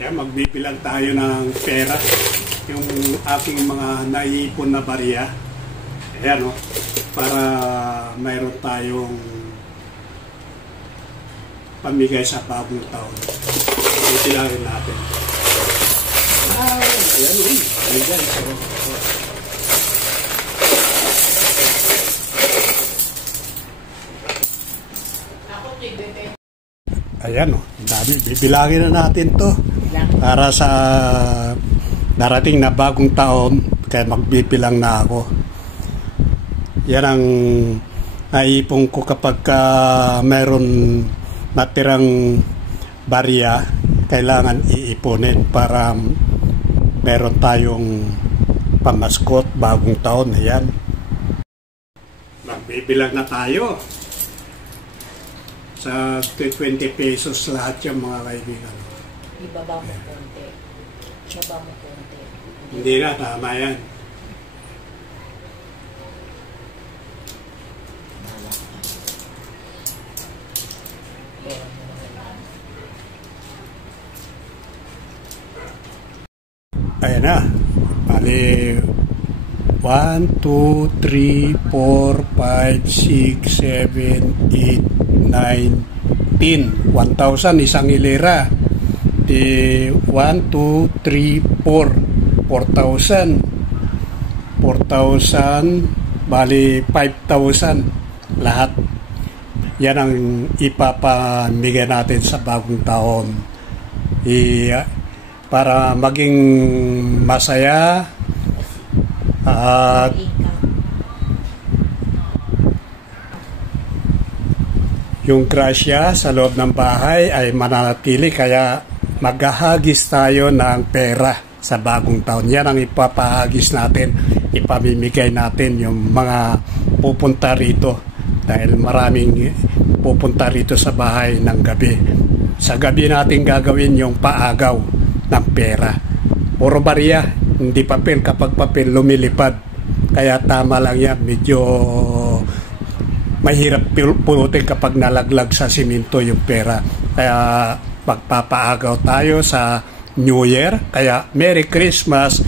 Kaya magbibilang tayo ng pera. Yung aking mga naiipon na barya. Ayan o. Para mayroon tayong pamigay sa bagong taon. Itilangin natin. Ayan o. Ayan o. Ayan o, dami. Bibilangin na natin to para sa darating na bagong taon, kaya magbibilang na ako. Yan ang naipon ko kapag mayroon natirang barya, kailangan iipunin para meron tayong pamaskot bagong taon. Ayan, magbibilang na tayo. Sa 20 pesos lahat yung mga kaibigan. Ibaba mo konti. Ibaba mo konti. Hindi na, tama yan. Ayan na. Bali, 1, 2, 3, 4, 5, 6, 7, 8, 9, 10. 1,000 isang hilera. Di 1, 2, 3, 4. 4,000. 4,000. Bali 5,000 lahat. Yan ang ipapamigay natin sa bagong taon. Para maging masaya at yung grasya sa loob ng bahay ay mananatili, kaya maghahagis tayo ng pera sa bagong taon. Yan ang ipapahagis natin, ipamimigay natin yung mga pupunta rito, dahil maraming pupunta rito sa bahay ng gabi. Sa gabi natin gagawin yung paagaw ng pera. Puro barya, hindi papel. Kapag papel lumilipad, kaya tama lang yan. Medyo mahirap pulutin kapag nalaglag sa simento yung pera. Kaya magpapaagaw tayo sa New Year. Kaya Merry Christmas